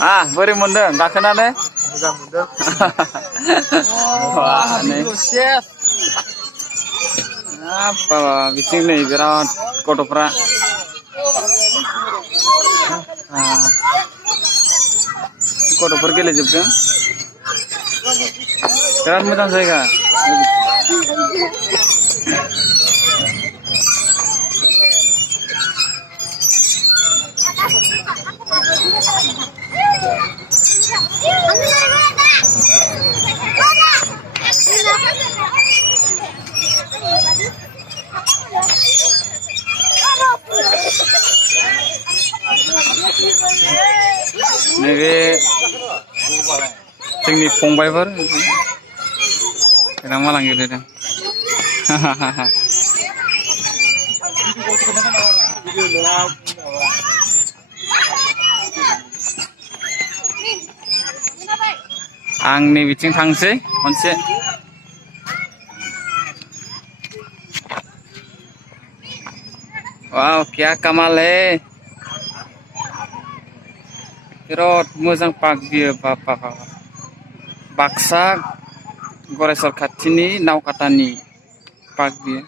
Ah, बोरै मोनदों गाखोनानै? मोजां मोनदों। Wah, nih. Apa bikin nih birat gथ'फ्रा गथ'फोर गेलेजोबदों बिराद मोजां जायगा नैबे जोंनि फंबायफोर गेलेदों मालां गेलेदों आं नै बिथिं थांसै खनसे वाव क्या कमाल है बिराद मोजां पार्क बियो बाबा बाक्सा गरेस्वर खाथिनि नावकाटानि पार्क बियो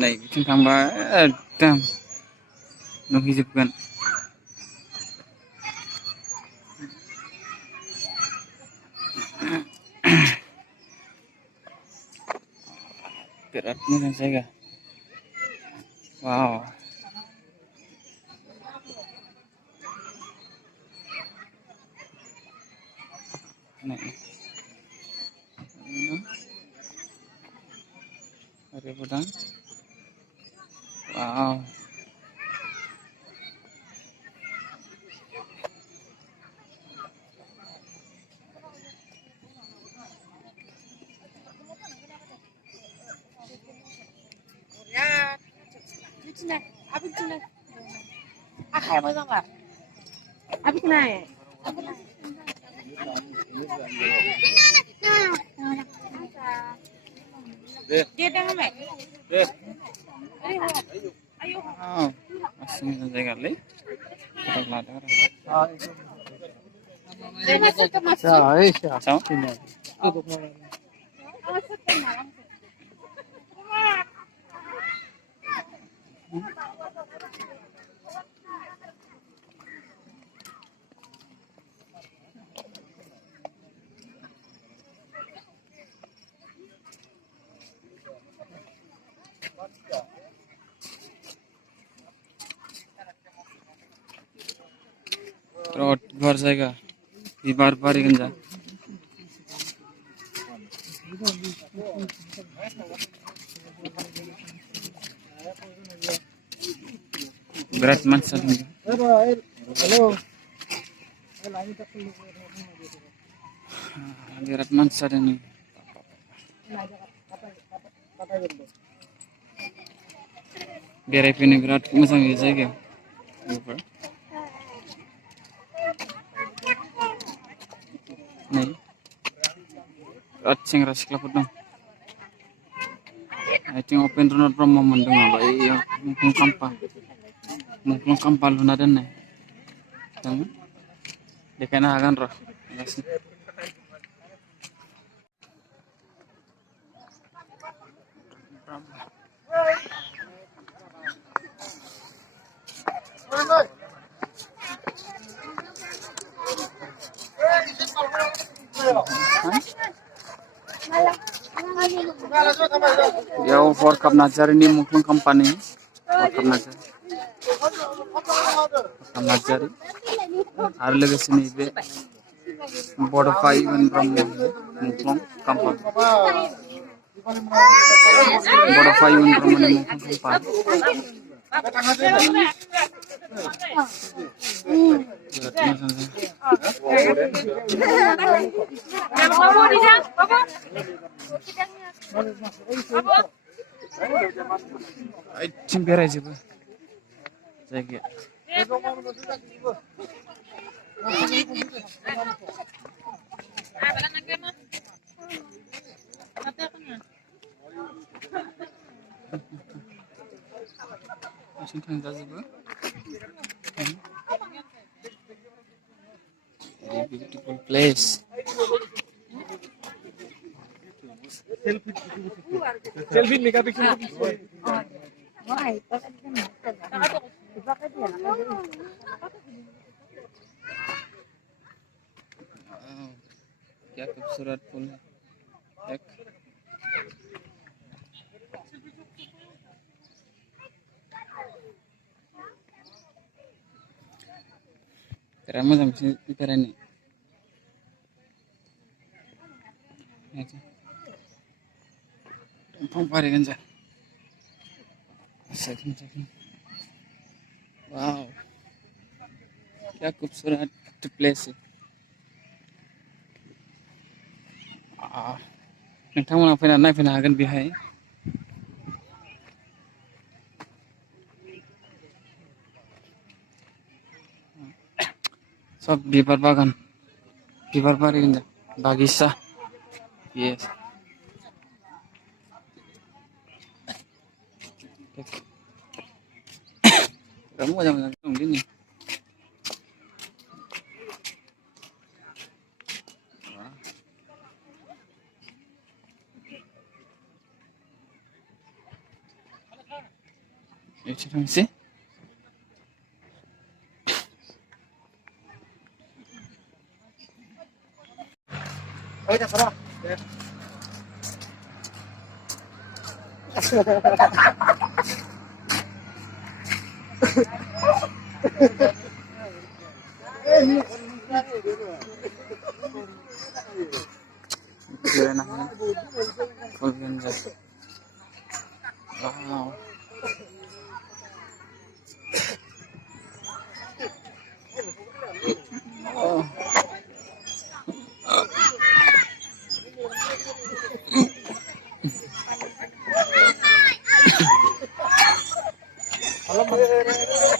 नै बिथिं थांबा एकदम नुहैजोबगोन बिराद मोजां जायगा वाव ओरैबो दं वाव masih moजां जायगालै फट लादों बिराद गुवार जायगा बिबार बारि गोजा बिराद मानसि जादों बिराद मानसि जादों बेरायफैनो बिराद मोजां बे जायगायाव नै बिराद सेंग्रा सिख्लाफोर दं आथिं उपेन्द्रनाथ ब्रह्ममोन दङ बैयाव मुंख्लं खाम्फा लुना दोननाय दङ देखायनो हागोन र' बेयाव हरखाब नार्जारिनि मुंख्लं खाम्फानि हरखाब नार्जारि आरो लोगोसे नैबे बड'फा इउएन ब्रह्मनि मुंख्लं खाम्फा बड'फा इउएन ब्रह्मनि मुंख्लं खाम्फा आथिं बेरायजोबो जायगाया Sing थांजाजोबो very beautiful place. Selfie megapixel. Wow, क्या खूबसूरत पुल है देख तेरा मोजां बेरायनो दंफां बारि गोजा वाव क्या खूबसूरत प्लेस है नोंथांमोना फैनानै नायफैनो हागोन बेहाय सब बिबार बागान बिबार बारि गोजा बागिचा yes बिराद मोजां मोजां दंलै नै एसे थांसै जिरायना फुल गोजा वाव Halo,